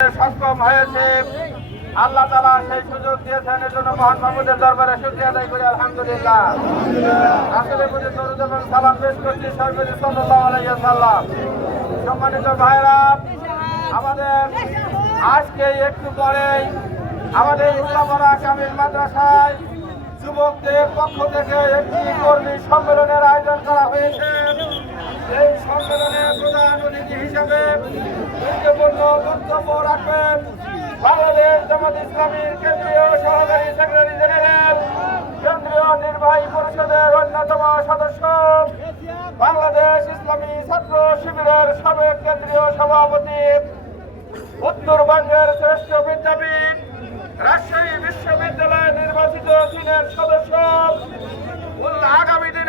সক্ষম হয়েছে। আল্লাহ তালা সেই সুযোগ দিয়েছেন এর জন্য মহান মাহমুদের দরবারে শুক্রিয়া আদায় করি, আলহামদুলিল্লাহ। আসলে দরুদ এবং সালাম পেশ করছি আলাইহি ওয়াসাল্লাম। সম্মানিত ভাইরা আমাদের আজকে একটু পরেই আমাদের উল্লাপাড়া কামিল মাদ্রাসায় যুবকদের পক্ষ থেকে একটি কর্মী সম্মেলনের আয়োজন করা হয়েছে। এই সম্মেলনে প্রধান অতিথি হিসেবে গুরুত্বপূর্ণ বক্তব্য রাখবেন বাংলাদেশ জামাত ইসলামীর কেন্দ্রীয় সহকারী সেক্রেটারি জেনারেল, কেন্দ্রীয় নির্বাহী পরিষদের অন্যতম সদস্য, বাংলাদেশ ইসলামী ছাত্র শিবিরের সাবেক কেন্দ্রীয় সভাপতি উত্তরবঙ্গের শ্রেষ্ঠ বিদ্যাপীঠ, রাজশাহী বিশ্ববিদ্যালয় নির্বাচিত চীনের সদস্য আগামী দিনের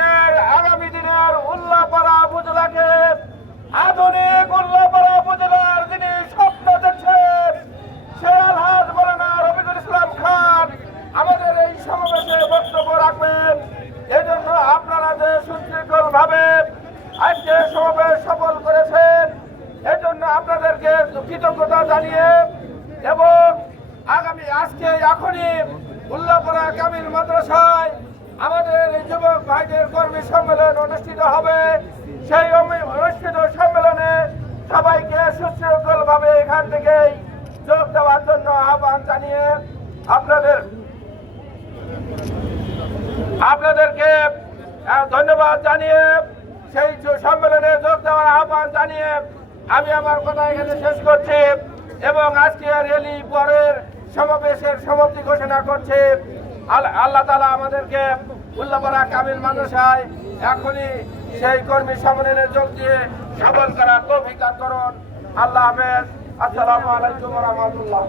কৃতজ্ঞতা জানিয়ে এবং আগামী আজকে এখনই উল্লাপাড়া কামিল মাদ্রাসায় আমাদের যুবক ভাইদের কর্মী সম্মেলন অনুষ্ঠিত হবে। সেই অনুষ্ঠিত সম্মেলনে সবাইকে সুশৃঙ্খল ভাবে এখান থেকেই যোগ দেওয়ার জন্য আহ্বান জানিয়ে আপনাদের, আপনাদেরকে ধন্যবাদ জানিয়ে সেই সম্মেলনে যোগ দেওয়ার আহ্বান জানিয়ে আমি আমার কথা এখানে শেষ করছি এবং আজকে রেলি পরের সমাবেশের সমাপ্তি ঘোষণা করছে। আল- আল্লাহ তালা আমাদেরকে উল্লাপাড়া কামিল মাদ্রাসায় এখনই সেই কর্মী সম্মেলনে যোগ দিয়ে সফল করার তৌফিক করুন। আল্লাহ হাফেজ। আসসালামু আলাইকুম রহমতুল্লাহ।